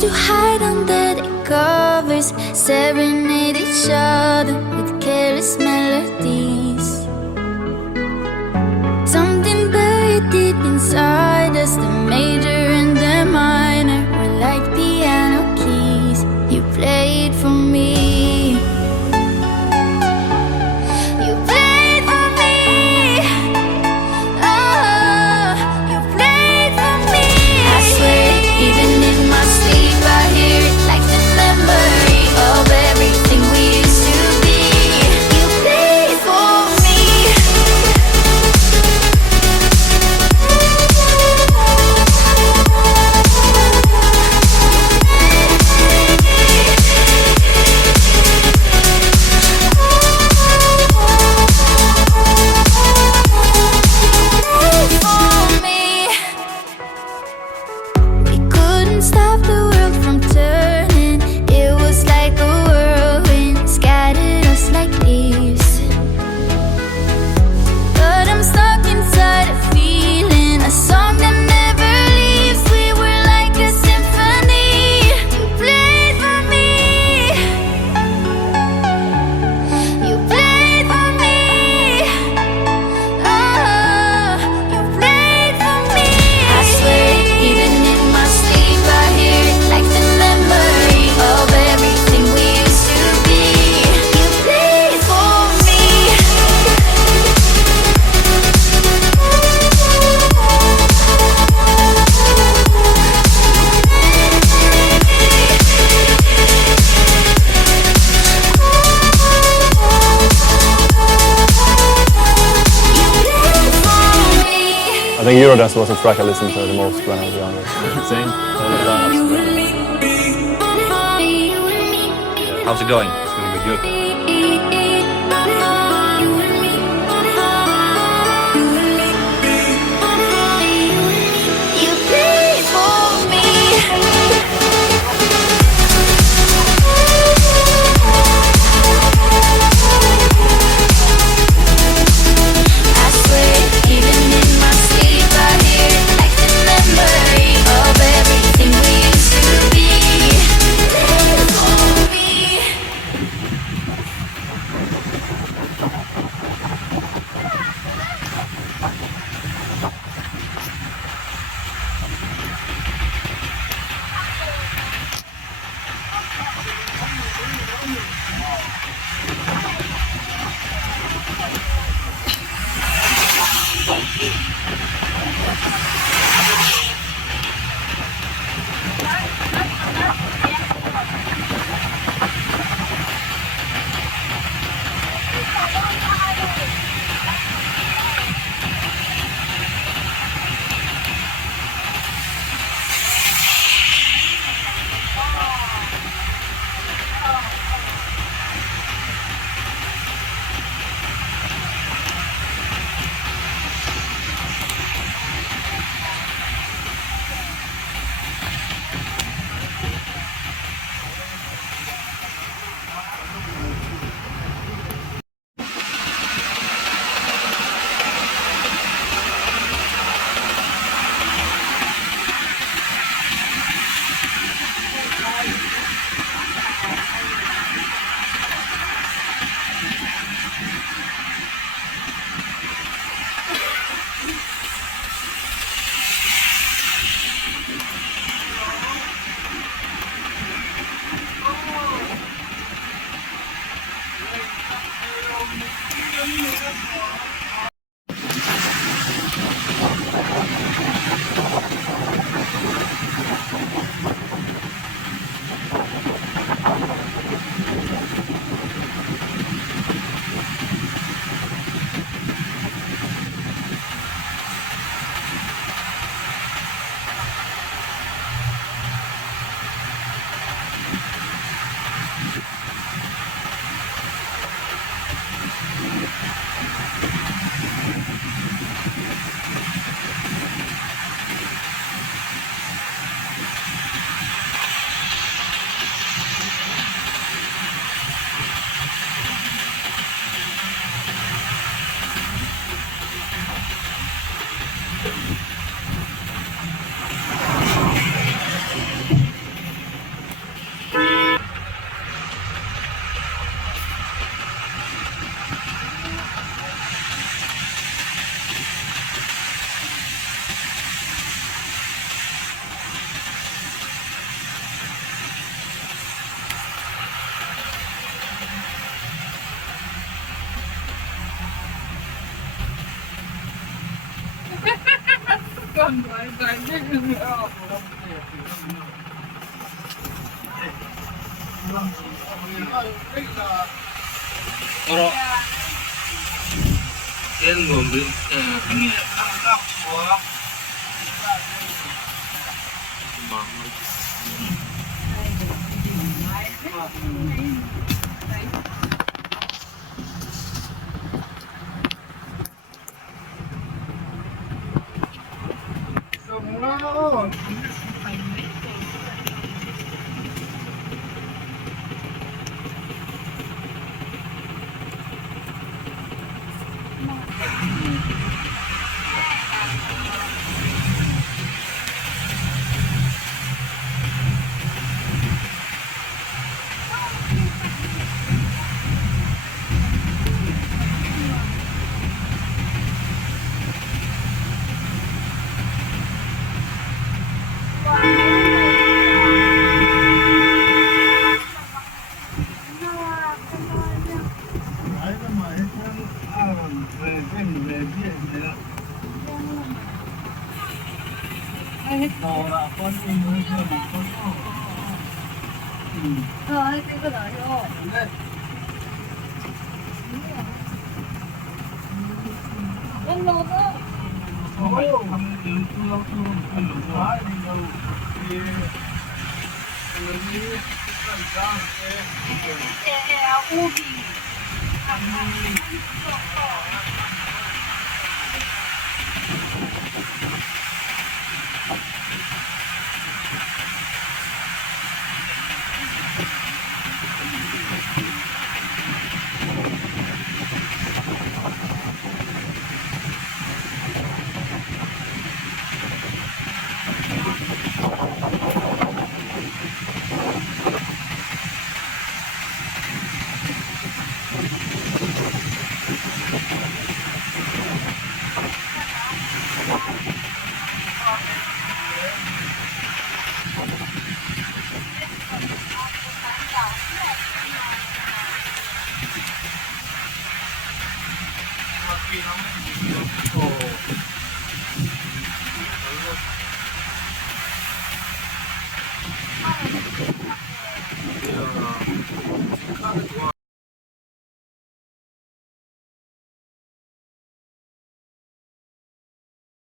To hide under the covers, serenade each other with careless melodies. Something buried deep inside us, the major and the minor were like piano keys. You played for me. You played for me. Oh, you played for me. I swear, even in my sleep I hear it like the memory of everything we used to be. You played for me. We couldn't stop the world from turning. It was like a whirlwind, scattered us like leaves. But I'm stuck inside a feeling, a song that never leaves. We were like a symphony. You played for me. You played for me. Oh, you played for me. I swear, even in my sleep I hear it like the memory of everything we used to be. You played for me. I think Eurodance was the track I listened to the most when I was younger. Same. How's it going? It's gonna be good. You played for me. I swear, even in my sleep I hear it like the memory of everything we used to be. Played for me. Oro. Yan mo bin.